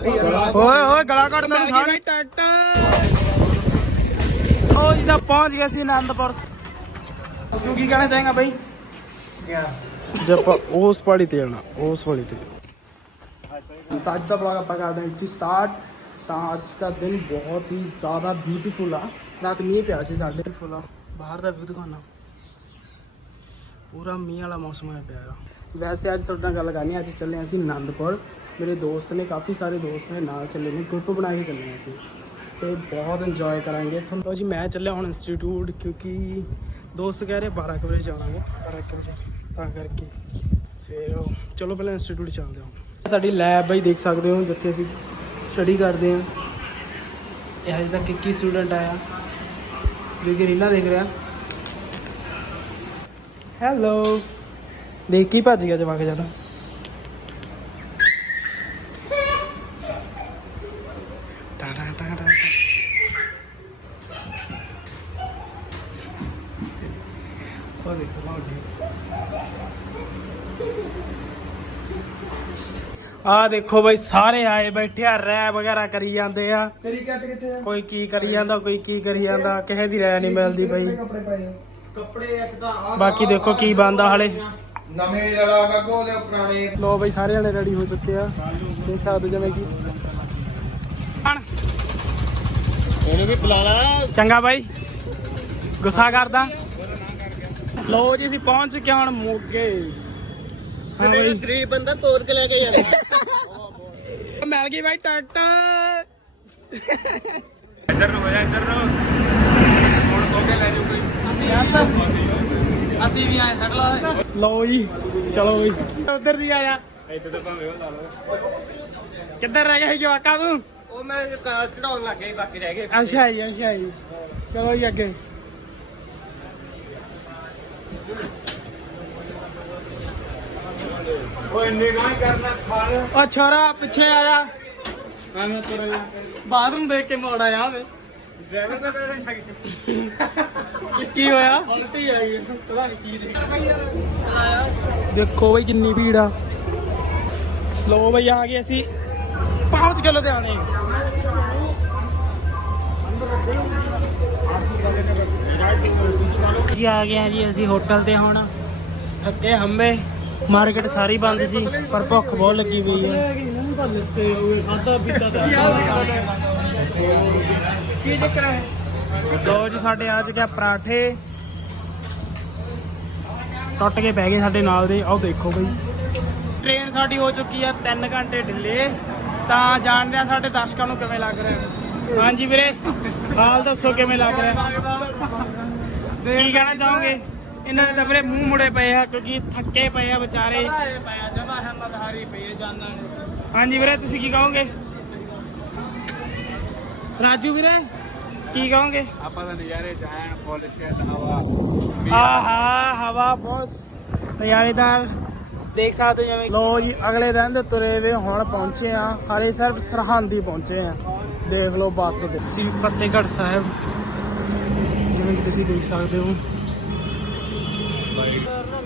ਓਏ ਓਏ ਗਲਾ ਕੱਟ ਤਾ ਸਾਰੇ ਟੱਟ। ਉਹ ਜਿੱਦਾਂ ਪਹੁੰਚ ਗਿਆ ਸੀ ਆਨੰਦਪੁਰ ਤੂੰ ਕੀ ਕਹਿਣਾ ਚਾਹੇਗਾ ਬਈ? ਜੇ ਆਪਾਂ ਉਸ ਪਹਾੜੀ ਤੇ ਜਾਣਾ ਉਸ ਵਾਲੀ ਤੇ। ਤਾਂ ਅੱਜ ਦਾ ਵਲੌਗ ਆਪਾਂ ਕਰਦੇ ਹਾਂ ਇੱਥੇ ਸਟਾਰਟ ਤਾਂ ਅੱਜ ਦਾ ਦਿਨ ਬਹੁਤ ਹੀ ਜ਼ਿਆਦਾ ਬਿਊਟੀਫੁਲ ਆ। ਰਾਤ ਮੀਂਹ ਪਿਆ ਸੀ ਸਾਡੇ। ਬਿਊਟੀਫੁਲ ਆ। ਬਾਹਰ ਦਾ ਵਿਊ ਦਿਖਾਉਣਾ। ਪੂਰਾ ਮੀਂਹ ਵਾਲਾ ਮੌਸਮ ਹੋਇਆ ਪਿਆ ਵੈਸੇ ਅੱਜ ਤੁਹਾਡੇ ਨਾਲ ਗੱਲ ਕਰਨੀ ਅੱਜ ਚੱਲੇ ਅਸੀਂ ਆਨੰਦਪੁਰ ਮੇਰੇ ਦੋਸਤ ਨੇ ਕਾਫੀ ਸਾਰੇ ਦੋਸਤ ਨੇ ਨਾਲ ਚੱਲੇ ਨੇ ਗਰੁੱਪ ਬਣਾ ਕੇ ਚੱਲੇ ਅਸੀਂ ਤੇ ਬਹੁਤ ਇੰਜੋਏ ਕਰਾਂਗੇ। ਤੁਹਾਨੂੰ ਜੀ ਮੈਂ ਚੱਲਿਆ ਹੁਣ ਇੰਸਟੀਚਿਊਟ ਕਿਉਂਕਿ ਦੋਸਤ ਕਹਿ ਰਹੇ 12 ਕੁ ਵਜੇ ਜਾਵਾਂਗੇ 12 ਕੁ ਵਜੇ। ਤਾਂ ਕਰਕੇ ਫਿਰ ਚਲੋ ਪਹਿਲਾਂ ਇੰਸਟੀਚਿਊਟ ਚੱਲਦੇ ਹਾਂ। ਸਾਡੀ ਲੈਬ ਬਾਈ ਦੇਖ ਸਕਦੇ ਹੋ ਜਿੱਥੇ ਅਸੀਂ ਸਟੱਡੀ ਕਰਦੇ ਹਾਂ। ਇਹ ਹਜੇ ਤੱਕ 21 ਸਟੂਡੈਂਟ ਆਇਆ। ਜੋ ਕਿ ਰੀਲਾਂ ਦੇਖ ਰਿਹਾ? ਹੈਲੋ ਦੇਖ ਕੀ ਭੱਜ ਗਿਆ ਜਵਾਕ ਜ਼ਿਆਦਾ ਉਹ ਦੇਖੋ ਲਾਉਂਦੇ ਆ ਦੇਖੋ ਬਈ ਸਾਰੇ ਆਏ ਬੈਠੇ ਆ ਰੈ ਵਗੈਰਾ ਕਰੀ ਜਾਂਦੇ ਆ। ਤੇਰੀ ਕੱਟ ਕਿੱਥੇ ਆ? ਕੋਈ ਕੀ ਕਰੀ ਜਾਂਦਾ ਕੋਈ ਕੀ ਕਰੀ ਜਾਂਦਾ ਕਿਸੇ ਦੀ ਰਾਇ ਨਹੀਂ ਮਿਲਦੀ ਬਈ। ਕੱਪੜੇ ਪਾਏ ਆ? ਕੱਪੜੇ ਇੱਕ ਤਾਂ ਆਹ ਬਾਕੀ ਦੇਖੋ ਕੀ ਬੰਦਾ ਹਲੇ। ਨਵੇਂ ਲੜਾ ਗੱਗੋ ਦੇ ਪੁਰਾਣੇ। ਲੋ ਬਈ ਸਾਰੇ ਜਣੇ ਰੈਡੀ ਹੋ ਚੁੱਕੇ ਆ। ਦੇਖ ਸਕਦੇ ਹੋ ਜਿਵੇਂ ਕਿ ਉਹਨੂੰ ਵੀ ਬੁਲਾ ਲਾ। ਚੰਗਾ ਬਾਈ। ਗੁੱਸਾ ਕਰਦਾ। ਲੋ ਜੀ ਅਸੀਂ ਪਹੁੰਚ ਹਾਂ ਹੁਣ ਮੋਗੇ। ਬਈ। ਗਰੀਬ ਬੰਦਾ ਤੋੜ ਕੇ ਲੈ ਕੇ ਜਾਣਾ। ਮਿਲ ਗਈ ਬਾਈ ਟੱਟ ਇੱਧਰ ਨੂੰ ਹੋ ਜਾ ਇੱਧਰ ਨੂੰ। ਹੁਣ ਤੋਂ ਕੇ ਲੈ ਕੋਈ। ਅਸੀਂ ਵੀ ਆਏ ਛੱਡ ਲਾ ਲਓ ਜੀ ਚਲੋ ਬਈ। ਉਧਰ ਦੀ ਆ ਜਾ ਇੱਥੇ ਤਾਂ ਭਾਵੇਂ ਉਹ ਲਾ ਲਓ। ਕਿੱਧਰ ਰਹਿ ਗਿਆ ਜਵਾਕਾ ਤੂੰ? ਉਹ ਮੈਂ ਚੜਾਉਣ ਲੱਗ ਗਈ ਬਾਕੀ ਰਹਿ ਗਏ। ਅੱਛਾ ਜੀ ਅੱਛਾ ਜੀ। ਚਲੋ ਜੀ ਅੱਗੇ। ਓਏ ਇੰਨੇ ਗਾਂ ਕਰਨਾ ਖਾਲ ਓ ਛੋਰਾ ਪਿੱਛੇ ਆ ਜਾ। ਮੈਂ ਮੈਂ ਤੁਰ ਬਾਥਰੂਮ ਦੇਖ ਕੇ ਮੋੜ ਆਇਆ ਵੇ। ਡਰਾਈਵਰ ਦਾ ਤੇਰੇ ਛੱਕ ਕੀ ਹੋਇਆ? ਉਲਟੀ ਆਈ ਪਤਾ ਨਹੀਂ ਕੀ ਦੇਖੋ। ਬਈ ਕਿੰਨੀ ਭੀੜ ਆ। ਲੋ ਬਈ ਆ ਗਏ ਅਸੀਂ ਪਹੁੰਚ ਗਏ ਲੁਧਿਆਣੇ ਜੀ ਆ ਗਏ ਆ ਜੀ, ਅਸੀਂ ਹੋਟਲ ਤੇ ਹੁਣ। ਥੱਕੇ ਹੰਬੇ। ਮਾਰਕੀਟ ਸਾਰੀ ਬੰਦ ਸੀ, ਪਰ ਭੁੱਖ ਬਹੁਤ ਲੱਗੀ ਹੋਈ ਹੈ ਕੀ ਚੱਕਰ ਹੈ ਲੋ ਜੀ, ਸਾਡੇ ਆ ਚੁੱਕਿਆ ਪਰਾਠੇ। ਟੁੱਟ ਕੇ ਪੈ ਗਏ ਸਾਡੇ ਨਾਲ ਦੇ। ਆਓ ਦੇਖੋ ਬਈ। ਟ੍ਰੇਨ ਸਾਡੀ ਹੋ ਚੁੱਕੀ ਆ 3 ਘੰਟੇ ਢਿੱਲੇ ਤਾਂ ਜਾਣਦੇ ਆ ਸਾਡੇ ਦਰਸ਼ਕਾਂ ਨੂੰ ਕਿਵੇਂ ਲੱਗ ਰਿਹਾ। ਹਾਂਜੀ ਵੀਰੇ ਹਾਲ ਦੱਸੋ ਕਿਵੇਂ ਲੱਗ ਰਿਹਾ? ਕੀ ਕਹਿਣਾ ਚਾਹੋਗੇ? ਇਹਨਾਂ ਦੇ ਤਾਂ ਵੀਰੇ ਮੂੰਹ ਮੁੜੇ ਪਏ ਆ ਕਿਉਂਕਿ ਥੱਕੇ ਪਏ ਆ ਵਿਚਾਰੇ। ਪਾਇਆ ਜਮਾ ਹਿੰਮਤ ਹਾਰੀ ਪਈ ਜਾਨਾਂ ਹਾਂਜੀ ਵੀਰੇ ਤੁਸੀਂ ਕੀ ਕਹੋਗੇ? ਰਾਜੂ ਵੀਰੇ ਕੀ ਕਹੋਗੇ? ਆਪਾਂ ਤਾਂ ਨਜ਼ਾਰੇ ਚ ਆਏ ਫੁੱਲ ਸ਼ੈਟ ਹਵਾ। ਆਹਾ ਹਵਾ ਬਹੁਤ ਨਜ਼ਾਰੇਦਾਰ। ਦੇਖ ਸਕਦੇ ਹੋ ਜਿਵੇਂ ਲੋ ਜੀ ਅਗਲੇ ਦਿਨ ਦੇ ਤੁਰੇ ਵੇ ਹੁਣ ਪਹੁੰਚੇ ਆ ਹਾਲੇ ਸਿਰਫ ਸਰਹੰਦ ਪਹੁੰਚੇ ਆ ਦੇਖ ਲਓ ਬੱਸ ਦੇ। ਸੀ ਫਤਿਹਗੜ੍ਹ ਸਾਹਿਬ। ਜਿਵੇਂ ਕਿ ਤੁਸੀਂ ਦੇਖ ਸਕਦੇ ਹੋ।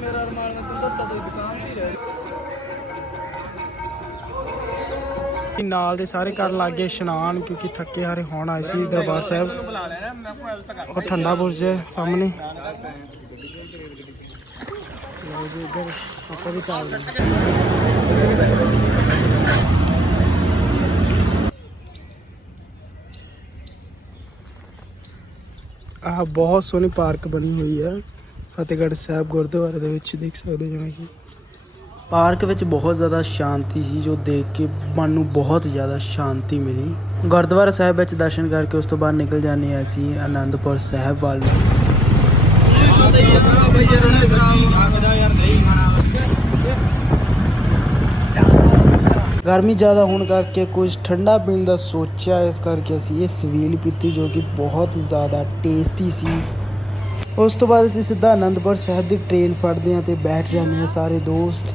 ਮੇਰਾ ਅਰਮਾਨ ਮੈਂ ਤੁਹਾਨੂੰ ਦੱਸਾਂ ਤੋਂ ਦੁਕਾਨ ਨਾਲ ਦੇ ਸਾਰੇ ਕਰਨ ਲੱਗੇ ਇਸ਼ਨਾਨ ਕਿਉਂਕਿ ਥੱਕੇ ਹਾਰੇ ਹੁਣ ਆਏ ਸੀ ਦਰਬਾਰ ਸਾਹਿਬ। ਉਹ ਠੰਡਾ ਬੁਰਜ ਹੈ ਸਾਹਮਣੇ। ਲਓ ਜੀ ਇੱਧਰ ਆਪਾਂ ਵੀ ਚੱਲਦੇ ਆਹ ਬਹੁਤ ਸੋਹਣੀ ਪਾਰਕ ਬਣੀ ਹੋਈ ਹੈ। ਫਤਿਹਗੜ੍ਹ ਸਾਹਿਬ ਗੁਰਦੁਆਰੇ ਦੇ ਵਿੱਚ ਦੇਖ ਸਕਦੇ ਹੋ ਜਿਵੇਂ ਕਿ। ਪਾਰਕ ਵਿੱਚ ਬਹੁਤ ਜ਼ਿਆਦਾ ਸ਼ਾਂਤੀ ਸੀ, ਜੋ ਦੇਖ ਕੇ ਮਨ ਨੂੰ ਬਹੁਤ ਜ਼ਿਆਦਾ ਸ਼ਾਂਤੀ ਮਿਲੀ। ਗੁਰਦੁਆਰਾ ਸਾਹਿਬ ਵਿੱਚ ਦਰਸ਼ਨ ਕਰਕੇ ਉਸ ਤੋਂ ਬਾਅਦ ਨਿਕਲ ਜਾਂਦੇ ਹਾਂ ਅਸੀਂ ਆਨੰਦਪੁਰ ਸਾਹਿਬ ਵੱਲ। ਨੂੰ ਗਰਮੀ ਜ਼ਿਆਦਾ ਹੋਣ ਕਰਕੇ ਕੁਝ ਠੰਡਾ ਪੀਣ ਦਾ ਸੋਚਿਆ ਇਸ ਕਰਕੇ ਅਸੀਂ ਇਹ ਸਵੀਲ ਪੀਤੀ ਜੋ ਕਿ ਬਹੁਤ ਜ਼ਿਆਦਾ ਟੇਸਟੀ ਸੀ। ਉਸ ਤੋਂ ਬਾਅਦ ਅਸੀਂ ਸਿੱਧਾ ਆਨੰਦਪੁਰ ਸਾਹਿਬ ਦੀ ਟ੍ਰੇਨ ਫੜਦੇ ਹਾਂ ਤੇ ਬੈਠ ਜਾਂਦੇ ਹਾਂ ਸਾਰੇ ਦੋਸਤ।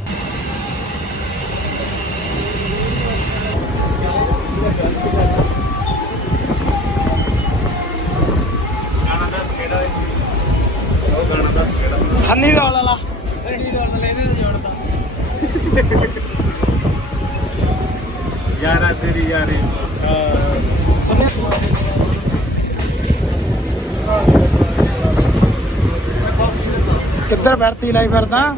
ਕਿੱਧਰ ਵਰਤੀ ਲਾਈ ਫਿਰਦਾ।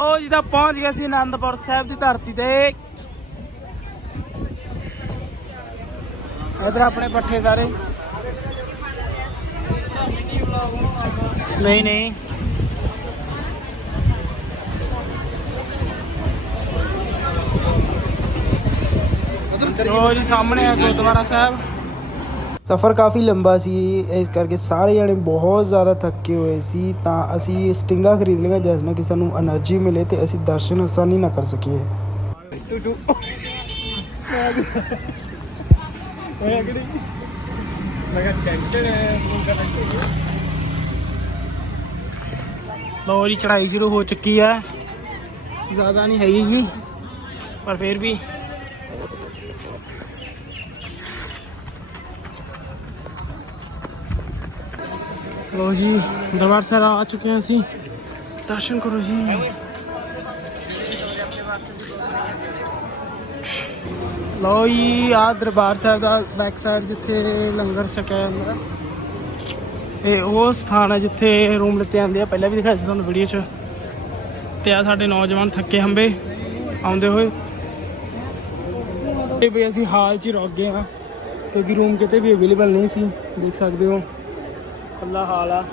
ਉਹ ਜਿਹਦਾ ਪਹੁੰਚ ਗਿਆ ਸੀ ਆਨੰਦਪੁਰ ਸਾਹਿਬ ਦੀ ਧਰਤੀ ਤੇ। ਇਧਰ ਆਪਣੇ ਪੱਠੇ ਸਾਰੇ। ਨਹੀਂ ਨਹੀਂ। ਉਹ ਜੀ ਸਾਹਮਣੇ ਆ ਗੁਰਦੁਆਰਾ ਸਾਹਿਬ। ਸਫ਼ਰ ਕਾਫੀ ਲੰਬਾ ਸੀ ਇਸ ਕਰਕੇ ਸਾਰੇ ਜਣੇ ਬਹੁਤ ਜ਼ਿਆਦਾ ਥੱਕੇ ਹੋਏ ਸੀ ਤਾਂ ਅਸੀਂ ਸਟਿੰਗਾ ਖਰੀਦ ਲਈਆਂ ਜਿਸ ਨਾਲ ਕਿ ਸਾਨੂੰ એનર્ਜੀ ਮਿਲੇ ਤੇ ਅਸੀਂ ਦਰਸ਼ਨ ਆਸਾਨੀ ਨਾਲ ਕਰ ਸਕੀਏ। ਲੋ ਜੀ ਚੜਾਈ ਸ਼ੁਰੂ ਹੋ ਚੁੱਕੀ ਹੈ ਜ਼ਿਆਦਾ ਨਹੀਂ ਹੈਗੀ ਪਰ ਫਿਰ ਵੀ ਲੋ ਜੀ ਦਰਬਾਰ ਸਾਹਿਬ ਆ ਚੁੱਕੇ ਹਾਂ ਅਸੀਂ ਦਰਸ਼ਨ ਕਰੋ ਜੀ ਲਓ ਜੀ ਆ ਦਰਬਾਰ ਸਾਹਿਬ ਦਾ ਬੈਕ ਸਾਈਡ ਜਿੱਥੇ ਲੰਗਰ ਛਕਿਆ ਜਾਂਦਾ ਇਹ ਉਹ ਸਥਾਨ ਹੈ ਜਿੱਥੇ ਰੂਮ ਲਿੱਤੇ ਜਾਂਦੇ ਆ। ਪਹਿਲਾਂ ਵੀ ਦਿਖਾਇਆ ਸੀ ਤੁਹਾਨੂੰ ਵੀਡੀਓ 'ਚ। ਤੇ ਆ ਸਾਡੇ ਨੌਜਵਾਨ ਥੱਕੇ ਹੰਬੇ ਆਉਂਦੇ ਹੋਏ। ਤੇ ਵੀ ਅਸੀਂ ਹਾਲ 'ਚ ਹੀ ਰੁਕ ਗਏ ਆ। ਕਿਉਂਕਿ ਰੂਮ ਕਿਤੇ ਵੀ ਅਵੇਲੇਬਲ ਨਹੀਂ ਸੀ, ਦੇਖ ਸਕਦੇ ਹੋ। ਖੁੱਲਾ ਹਾਲ ਆ।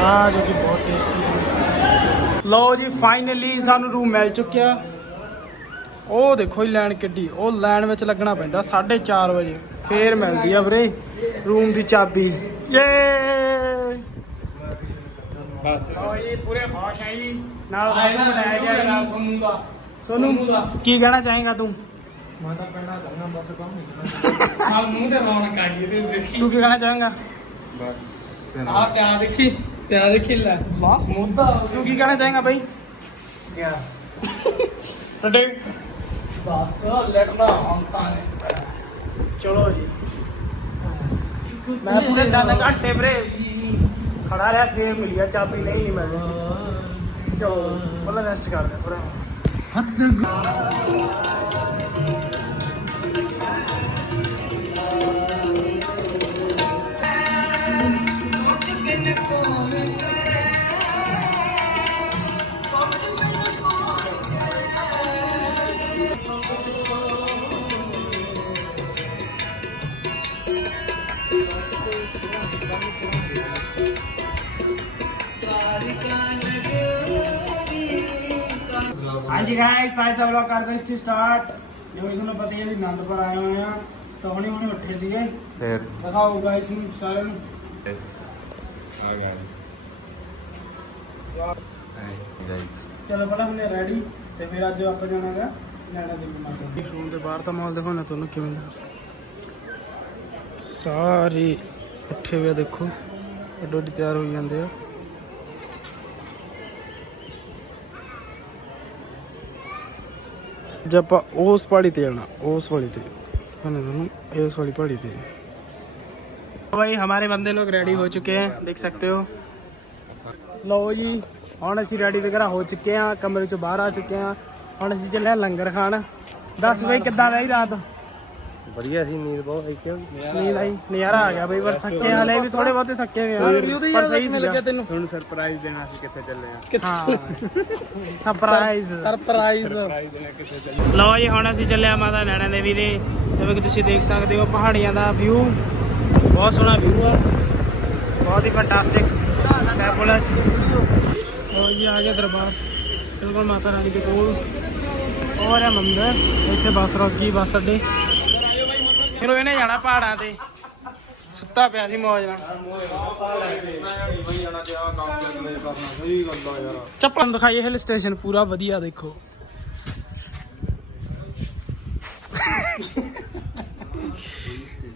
ਸ਼ਾਹ ਜੋ ਕਿ ਬਹੁਤ ਟੇਸਟੀ ਲਓ ਜੀ ਫਾਈਨਲੀ ਸਾਨੂੰ ਰੂਮ ਮਿਲ ਚੁੱਕਿਆ। ਉਹ ਦੇਖੋ ਹੀ ਲਾਈਨ ਕਿੱਡੀ। ਉਹ ਲਾਈਨ ਵਿੱਚ ਲੱਗਣਾ ਪੈਂਦਾ 4:30 ਵਜੇ। ਫੇਰ ਮਿਲਦੀ ਆ ਵੀਰੇ ਰੂਮ ਦੀ ਚਾਬੀ। ਯੇ ਬਸ। ਲਓ ਜੀ ਪੂਰੇ ਖੁਸ਼ ਹੈ ਜੀ। ਨਾਲ ਸਾਨੂੰ ਬਣਾਇਆ ਗਿਆ ਜੀ। ਸੋਨੂ ਦਾ। ਸੋਨੂ ਕੀ ਕਹਿਣਾ ਚਾਹੇਗਾ ਤੂੰ? ਮੈਂ ਤਾਂ ਪੈਣਾ ਕਰਨਾ ਬਸ ਕੰਮ ਨਾਲ ਮੂੰਹ ਤੇ ਰੌਣਕ ਆਈ ਇਹਦੇ ਦੇਖੀ ਤੂੰ ਕੀ ਕਹਿਣਾ ਚਾਹੇਗਾ? ਬਸ। ਆ ਪਿਆ ਦੇਖੀ। ਪਿਆ ਦੇਖੀ ਲੈ। ਵਾਹ ਮੁੰਡਾ ਤੂੰ ਕੀ ਕਹਿਣਾ ਚਾਹੇਗਾ ਬਾਈ? ਗਿਆ ਟੱਡੇ ਬਸ ਲੜਨਾ ਹੰਤਾ ਨੇ ਚਲੋ ਜੀ। ਮੈਂ ਪੂਰੇ ਘੰਟੇ ਵੀਰੇ ਖੜਾ ਰਿਹਾ ਫੇਰ ਮਿਲੀ ਆ ਚਾਬੀ। ਨਹੀਂ ਨਹੀਂ ਮਿਲਦੀ। ਚਲੋ ਪਹਿਲਾਂ ਰੈਸਟ ਕਰਦੇ ਥੋੜਾ ਹਾਂਜੀ ਗਾਇਸ ਤਾਂ ਦਾ ਵਲੌਗ ਕਰਦੇ ਇੱਥੇ ਸਟਾਰਟ ਜਿਵੇਂ ਤੁਹਾਨੂੰ ਪਤਾ ਹੀ ਹੈ ਜੀ ਆਨੰਦਪੁਰ ਆਏ ਹੋਏ ਆ ਤਾਂ ਹੁਣੇ ਹੁਣੇ ਉੱਠੇ ਸੀਗੇ। ਫਿਰ? ਦਿਖਾਓ ਗਾਇਸ ਨੂੰ ਸਾਰਿਆਂ ਨੂੰ। ਆ ਗਿਆ ਗਾਇਸ ਚਲੋ ਪਹਿਲਾਂ ਹੁਣੇ ਰੈਡੀ ਤੇ ਫਿਰ ਅੱਜ ਆਪਾਂ ਜਾਣਾਗਾ ਨੈਣਾ ਦੇਵੀ ਮਾਤਾ ਰੂਮ ਦੇ ਬਾਹਰ ਦਾ ਮਾਹੌਲ ਦਿਖਾਉਣਾ ਤੁਹਾਨੂੰ ਕਿਵੇਂ ਦਾ। ਸਾਰੇ ਉੱਠੇ ਹੋਏ ਦੇਖੋ। ਅੱਡੋ ਅੱਡੀ ਤਿਆਰ ਹੋਈ ਜਾਂਦੇ ਆ। ਜੇ ਆਪਾਂ ਉਸ ਪਹਾੜੀ ਤੇ ਜਾਣਾ, ਉਸ ਵਾਲੀ ਤੇ। ਹਨਾ ਤੁਹਾਨੂੰ ਇਸ ਵਾਲੀ ਪਹਾੜੀ ਤੇ। ਭਾਈ ਹਮਾਰੇ ਬੰਦੇ ਲੋਕ ਰੈਡੀ ਹੋ ਚੁੱਕੇ ਹਨ ਦੇਖ ਸਕਦੇ ਹੋ। ਲਓ ਜੀ, ਹੁਣ ਅਸੀਂ ਰੈਡੀ ਵਗੈਰਾ ਹੋ ਚੁੱਕੇ ਆ ਕਮਰੇ ਚੋਂ ਬਾਹਰ ਆ ਚੁੱਕੇ ਆ ਹੁਣ ਅਸੀਂ ਚੱਲੇ ਲੰਗਰ ਖਾਣ। ਦੱਸ ਬਈ, ਕਿੱਦਾਂ ਰਹੀ ਰਾਤ? ਵਧੀਆ ਸੀ ਨੀਂਦ ਬਹੁਤ ਆਈ ਕਿਉਂ? ਨੀਂਦ ਆਈ ਨਜ਼ਾਰਾ ਆ ਗਿਆ ਬਈ ਪਰ ਥੱਕੇ ਹਲੇ ਵੀ ਥੋੜੇ ਬਹੁਤੇ ਥੱਕੇ ਹੋਏ ਆ। ਪਰ ਸਹੀ ਸੀਗਾ। ਤੈਨੂੰ। ਤੁਹਾਨੂੰ ਸਰਪ੍ਰਾਈਜ਼ ਦੇਣਾ ਸੀ ਕਿੱਥੇ ਚੱਲੇ ਆ। ਸਰਪ੍ਰਾਈਜ਼ ਸਰਪ੍ਰਾਈਜ਼ ਲਓ ਜੀ ਹੁਣ ਅਸੀਂ ਚੱਲੇ ਆ ਮਾਤਾ ਨੈਣਾ ਦੇਵੀ ਦੇ। ਜਿਵੇਂ ਕਿ ਤੁਸੀਂ ਦੇਖ ਸਕਦੇ ਹੋ ਪਹਾੜੀਆਂ ਦਾ ਵਿਊ ਬਹੁਤ ਸੋਹਣਾ ਵਿਊ ਆ। ਬਹੁਤ ਹੀ ਫੈਂਟਾਸਟਿਕ ਫੈਬੂਲਸ ਲਓ ਜੀ ਆ ਗਿਆ ਦਰਬਾਰ। ਬਿਲਕੁਲ ਮਾਤਾ ਰਾਣੀ ਦੇ ਕੋਲ। ਔਰ ਇਹ ਮੰਦਰ। ਇੱਥੇ ਬੱਸ ਰੁਕ ਬੱਸ ਅੱਡੇ। ਫਿਰ ਇਹਨੇ ਜਾਣਾ ਪਹਾੜਾਂ ਤੇ। ਸੁੱਤਾ ਪਿਆ ਸੀ ਮੌਜ ਨਾਲ। ਚੱਪਲ ਦਿਖਾਈਏ ਹਿਲ ਸਟੇਸ਼ਨ, ਪੂਰਾ ਵਧੀਆ ਦੇਖੋ।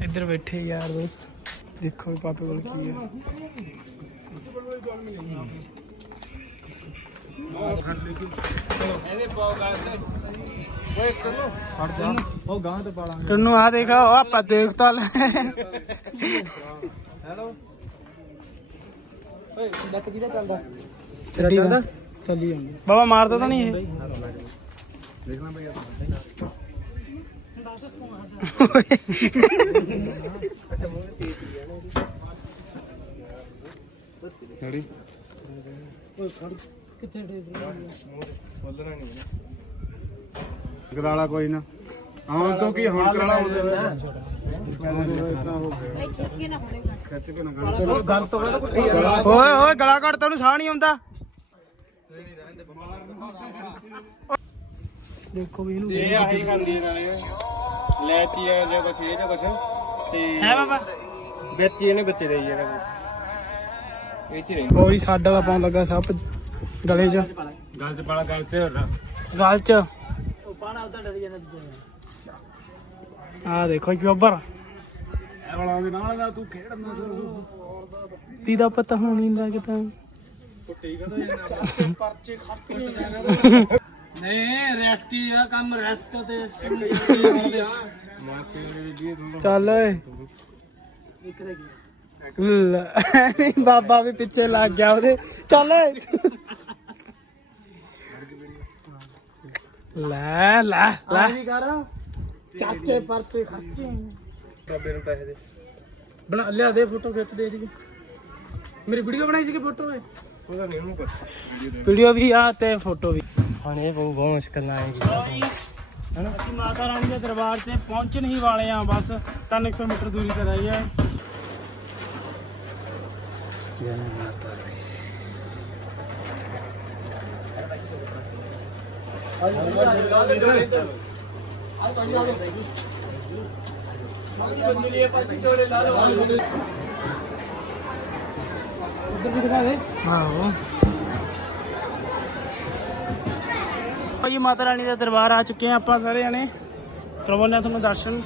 ਇੱਧਰ ਬੈਠੇ ਯਾਰ ਦੋਸਤ। ਦੇਖੋ ਪਾਪੇ ਕੋਲ ਕੀ ਹੈ ਫੜ ਜਾ ਉਹ ਗਾਂ ਤੇ ਪਾਲਾਂ ਤੈਨੂੰ ਆ ਦੇਖਾ ਉਹ ਆਪਾਂ ਦੇਖ ਤਾਂ ਲੈ। ਹੈਲੋ। ਓਏ ਡੱਕ ਜੀ ਦਾ ਚੱਲਦਾ? ਚੱਲੀ ਜਾਂਦਾ। ਚੱਲੀ ਜਾਂਦਾ। ਬਾਬਾ ਮਾਰਦਾ ਤਾਂ ਨਹੀਂ ਇਹ। ਦੇਖਣਾ ਬਈ ਛੜੀ ਕਿੱਥੇ ਬੋਲਣਾ ਨਹੀਂ ਗਰਾਲਾ ਕੋਈ ਨਾ। ਹਾਂ ਕਿਉਂਕਿ ਹੁਣ ਕਰਾਲਾ ਹੁੰਦੇ ਖਿੱਚ ਕੇ ਨਾ ਗੱਲ ਤੋਂ ਓਏ ਓਏ ਗਲਾ ਕੱਟ ਤੈਨੂੰ ਸਾਹ ਨਹੀਂ ਆਉਂਦਾ। ਦੇਖੋ ਵੀ ਇਹਨੂੰ ਇਹ ਆਹੀ ਖਾਂਦੀ ਨਾਲੇ ਲੈਚੀ ਆ ਜਾਂ ਕੁਛ ਇਹ ਜਾਂ ਕੁਛ। ਤੇ ਹੈ ਬਾਬਾ। ਵਿੱਚ ਇਹਨੇ ਬੱਚੇ ਦੇ ਜਿਹੜਾ ਇਹ ਚ ਰਹੀ ਕੋਈ ਸਾਡਾ ਦਾ ਪਾਉਣ ਲੱਗਾ ਸੱਪ ਗਲੇ 'ਚ। ਗੱਲ ਚ ਪਾਲਾ ਗੱਲ ਚ ਹੋਰ ਗਲ 'ਚ। ਆ ਦੇਖੋ ਇਹ ਵਾਲਾ ਦੇ ਨਾਲ ਦਾ ਤੂੰ ਖੇਡਣਾ ਤੀ ਦਾ ਪਤਾ ਹੋਣੀ ਲੱਗਦਾ ਟੁੱਟੀ ਨਹੀਂ ਰੈਸਕੀ ਆ ਕੰਮ ਰੈਸਕ ਤੇ ਮਾਤੇ ਦੀ ਤੂੰ ਚੱਲ ਓਏ। ਲੈ, ਬਾਬਾ ਵੀ ਪਿੱਛੇ ਲੱਗ ਗਿਆ ਉਹਦੇ। ਚੱਲ ਓਏ। ਲੈ ਲੈ ਲੈ। ਵੀ ਕਰ। ਚਾਚੇ ਪਰਤੇ ਖੱਚੇ ਬਾਬੇ ਨੂੰ ਪੈਸੇ ਦੇ। ਬਣਾ ਲਿਆ ਦੇ ਫੋਟੋ ਖਿੱਚ ਦੇ ਦੀ ਮੇਰੀ ਵੀਡੀਓ ਬਣਾਈ ਸੀ ਕਿ ਫੋਟੋ ਹੈ ਉਹਦਾ ਨਹੀਂ ਉਹਨੂੰ ਪਤਾ। ਵੀਡੀਓ ਵੀ ਆ ਤੇ ਫੋਟੋ ਵੀ। ਹੁਣ ਇਹ ਬਹੁਤ ਬਹੁਤ ਮੁਸ਼ਕਲ ਨਾਲ ਆਏਗੀ ਅਸੀਂ ਮਾਤਾ ਰਾਣੀ ਦੇ ਦਰਬਾਰ ਤੇ ਪਹੁੰਚਣ ਹੀ ਵਾਲੇ ਆ ਬਸ। 300 ਮੀਟਰ ਦੂਰੀ ਤੇ ਰਹਿ ਗਿਆ ਜੈ ਮਾਤਾ ਦੀ ਆਹੋ ਮਾਤਾ ਰਾਣੀ ਦੇ ਦਰਬਾਰ ਆ ਚੁੱਕੇ ਆ ਆਪਾਂ ਸਾਰੇ ਜਣੇ ਕਰਵਾਉਂਦੇ ਆ ਤੁਹਾਨੂੰ ਦਰਸ਼ਨ।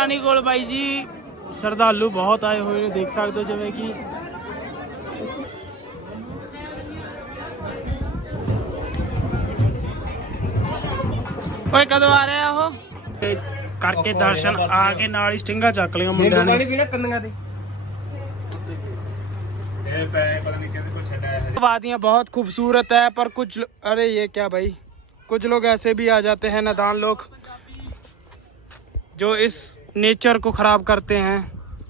ਰਾਣੀ ਕੋਲ ਬਾਈ ਜੀ ਸ਼ਰਧਾਲੂ ਬਹੁਤ ਆਏ ਹੋਏ ਨੇ ਦੇਖ ਸਕਦੇ ਹੋ ਜਿਵੇਂ ਕਿ ਓਏ ਕਦੋਂ ਆ ਰਿਹਾ ਉਹ ਤੇ ਕਰਕੇ ਦਰਸ਼ਨ ਆ ਕੇ ਨਾਲ ਹੀ ਸਟਿੰਗਾ ਚੱਕ ਲਿਆ ਮੁੰਡਿਆਂ ਨੇ ਪੀਣਾ ਕੰਦੀਆਂ ਤੇ ਇਹ ਪੈ ਪਤਾ ਨਹੀਂ ਕਿਹਦੇ ਕੋਲ ਛੱਡਿਆ ਹੈ वादियाँ बहुत खूबसूरत है पर कुछ अरे ये क्या भाई कुछ लोग ऐसे भी आ जाते हैं नादान लोग जो इस नेचर को ख़राब करते हैं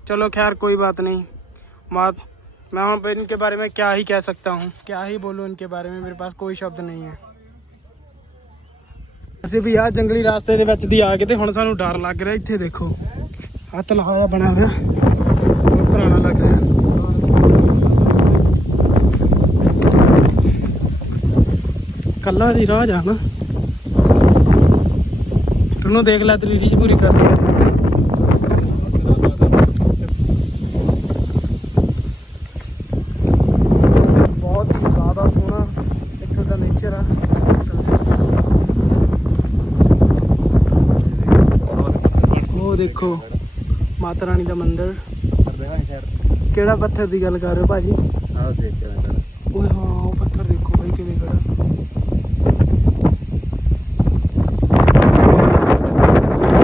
चलो खैर कोई बात नहीं बात मैं वहाँ पे इनके बारे में क्या ही कह सकता हूँ क्या ही बोलूँ इनके बारे में मेरे पास कोई शब्द नहीं है ਅਸੀਂ ਵੀ ਆ ਜੰਗਲੀ ਰਾਸਤੇ ਦੇ ਵਿੱਚ ਦੀ ਆ ਕੇ ਤੇ ਹੁਣ ਸਾਨੂੰ ਡਰ ਲੱਗ ਰਿਹਾ ਇੱਥੇ ਦੇਖੋ ਆ ਤਲਹਾਇਆ ਬਣਿਆ ਹੋਇਆ ਬਹੁਤ ਪੁਰਾਣਾ ਲੱਗ ਰਿਹਾ ਕੱਲਾ ਦੀ ਰਾਹ ਜਾ ਨਾ ਤੈਨੂੰ ਦੇਖ ਲੈ ਤੇਰੀ ਰੀਝ ਪੂਰੀ ਕਰਦੀ ਹੈ ਮਾਤਾ ਰਾਣੀ ਦਾ ਮੰਦਿਰ। ਕਿਹੜਾ ਪੱਥਰ ਦੀ ਗੱਲ ਕਰ ਰਹੇ ਹੋ ਭਾਜੀ? ਆਹ ਦੇਖ ਕੇ ਓਏ ਹਾਂ, ਉਹ ਪੱਥਰ ਦੇਖੋ ਭਾਈ ਕਿਵੇਂ ਖੜਾ।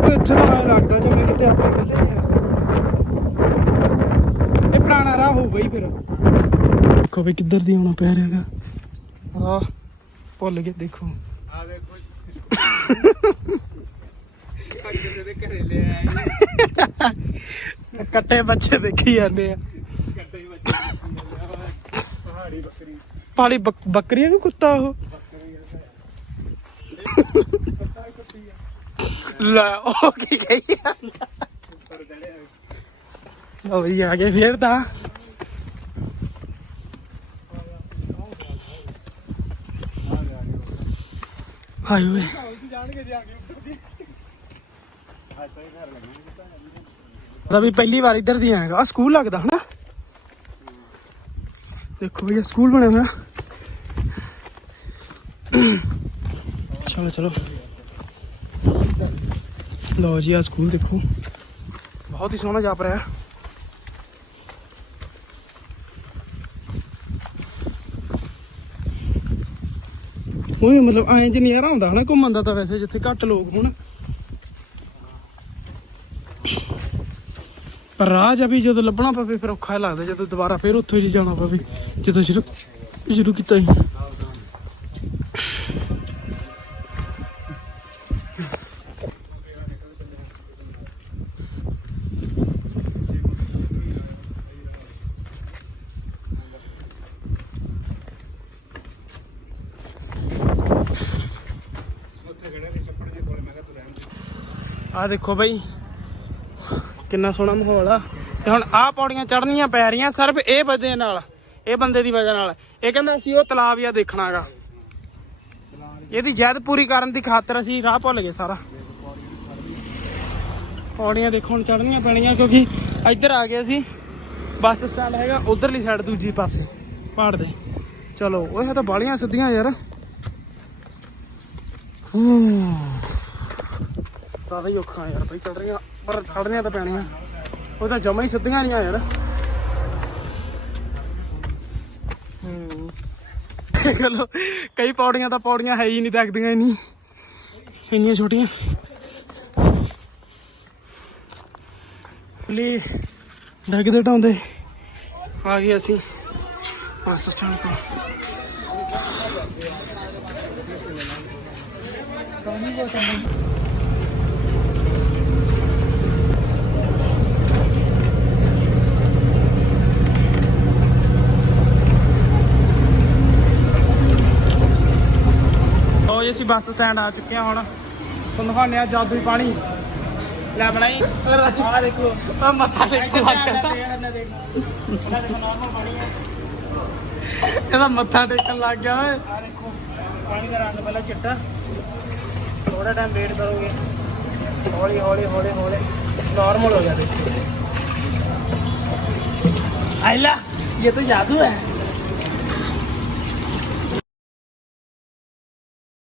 ਇੱਥੇ ਤਾਂ ਐਂ ਲੱਗਦਾ ਜਿਵੇਂ ਕਿਤੇ ਆਪਾਂ ਇਕੱਲੇ ਹੀ ਆ। ਇਹ ਪੁਰਾਣਾ ਰਾਹ ਹੋਊ ਬਈ ਫਿਰ। ਦੇਖੋ ਵੀ ਕਿੱਧਰ ਦੀ ਆਉਣਾ ਪੈ ਰਿਹਾਗਾ ਰਾਹ ਭੁੱਲ ਗਏ ਦੇਖੋ ਆ ਦੇਖੋ। ਕਿਸੇ ਦੇ ਘਰੇ ਲੈ ਆਏ ਕੱਟੇ ਬੱਚੇ ਦੇਖੀ ਜਾਂਦੇ ਆ। ਕੱਟੇ ਬੱਚੇ ਪਹਾੜੀ ਬੱਕਰੀ ਪਾਲੀ ਬੱਕਰੀ ਆ ਕਿ ਕੁੱਤਾ ਉਹ? ਲੈ, ਉਹ ਕੀ ਕਹੀ ਜਾਂਦਾ? ਲਓ ਆ ਗਏ ਫੇਰ ਤਾਂ। ਹਾਏ ਓਏ। ਦਾ ਵੀ ਪਹਿਲੀ ਵਾਰ ਇੱਧਰ ਦੀ ਆਏਗਾ ਆ ਸਕੂਲ ਲੱਗਦਾ, ਹਨਾ? ਦੇਖੋ ਭਈਆ ਸਕੂਲ ਬਣਿਆ ਹੋਇਆ। ਚਲੋ ਚਲੋ। ਲਓ ਜੀ ਆ ਸਕੂਲ ਦੇਖੋ। ਬਹੁਤ ਹੀ ਸੋਹਣਾ ਜਾਪ ਰਿਹਾ ਉਹ ਮਤਲਬ ਐਂ ਚ ਨਜ਼ਾਰਾ ਹੁੰਦਾ ਹਨਾ, ਘੁੰਮਣ ਦਾ ਤਾਂ ਵੈਸੇ, ਜਿੱਥੇ ਘੱਟ ਲੋਕ ਹੋਣ। ਪਰ ਰਾਹ ਜਾਂ ਵੀ ਜਦੋਂ ਲੱਭਣਾ ਪਵੇ, ਫਿਰ ਔਖਾ ਲੱਗਦਾ, ਜਦੋਂ ਦੁਬਾਰਾ ਫਿਰ ਉੱਥੋਂ ਹੀ ਜਾਣਾ ਪਵੇ। ਜਦੋਂ ਸ਼ੁਰੂ ਸ਼ੁਰੂ ਕੀਤਾ ਸੀ ਆ ਦੇਖੋ ਭਾਈ ਕਿੰਨਾ ਸੋਹਣਾ ਮਾਹੌਲ ਆ। ਤੇ ਹੁਣ ਆਹ ਪੌੜੀਆਂ ਚੜਨੀਆਂ ਪੈ ਰਹੀਆਂ ਸਿਰਫ ਇਹ ਬੰਦੇ ਨਾਲ, ਇਹ ਬੰਦੇ ਦੀ ਵਜ੍ਹਾ ਨਾਲ। ਇਹ ਕਹਿੰਦਾ ਅਸੀਂ ਉਹ ਤਲਾਬ ਆ ਦੇਖਣਾਗਾ। ਇਹਦੀ ਜੈਦ ਪੂਰੀ ਕਰਨ ਦੀ ਖਾਤਰ ਅਸੀਂ ਰਾਹ ਭੁੱਲ ਗਏ ਸਾਰਾ। ਪੌੜੀਆਂ ਦੇਖੋ, ਹੁਣ ਚੜ੍ਹਨੀਆਂ ਪੈਣੀਆਂ ਕਿਉਂਕਿ ਇੱਧਰ ਆ ਗਏ ਅਸੀਂ। ਬੱਸ ਸਟੈਂਡ ਹੈਗਾ, ਉਧਰਲੀ ਸਾਈਡ ਦੂਜੀ ਪਾਸੇ, ਪਹਾੜ ਦੇ। ਚਲੋ, ਉਹ ਤਾਂ ਬਾਲੀਆਂ ਸਿੱਧੀਆਂ ਯਾਰ। ਹੂੰ। ਹੀ ਔਖਾ ਯਾਰ ਬਈ ਚੜ ਰਹੀਆਂ ਪਰ ਚੜਨੀਆਂ ਤਾਂ ਪੈਣੀਆਂ। ਉਹ ਤਾਂ ਜਮਾ ਹੀ ਸਿੱਧੀਆਂ ਨਹੀਂ ਆ ਯਾਰ। ਹੂੰ। ਚਲੋ ਕਈ ਪੌੜੀਆਂ ਤਾਂ ਪੌੜੀਆਂ ਹੈ ਹੀ ਨਹੀਂ, ਦਿਖਦੀਆਂ ਨਹੀਂ। ਇੰਨੀਆਂ ਛੋਟੀਆਂ। ਪਲੀ ਡਗਦੇ ਢਾਉਂਦੇ। ਆ ਗਏ ਅਸੀਂ। ਬੱਸ ਸਟੈਂਡ ਕੋਲ ਲਓ ਜੀ ਅਸੀਂ ਬੱਸ ਸਟੈਂਡ ਆ ਚੁੱਕੇ ਹਾਂ ਹੁਣ। ਤੁਹਾਨੂੰ ਦਿਖਾਉਂਦੇ ਆ ਜਾਦੂਈ ਪਾਣੀ। ਲੈ ਬਣਾਈ। ਆ ਦੇਖੋ ਆ ਮੱਥਾ ਟੇਕਣ ਲੱਗ ਜਾਂਦਾ ਇਹਦਾ ਮੱਥਾ ਟੇਕਣ ਲੱਗ ਗਿਆ ਓਏ। ਆ ਦੇਖੋ ਪਾਣੀ ਦਾ ਰੰਗ ਪਹਿਲਾਂ ਚਿੱਟਾ। ਥੋੜਾ ਟਾਈਮ ਵੇਟ ਕਰੋਗੇ। ਹੌਲੀ ਹੌਲੀ ਹੌਲੀ ਹੌਲੀ। ਨਾਰਮਲ ਹੋ ਜਾਵੇ ਆਇਲਾ ਇਹ ਤਾਂ ਜਾਦੂ ਹੈ।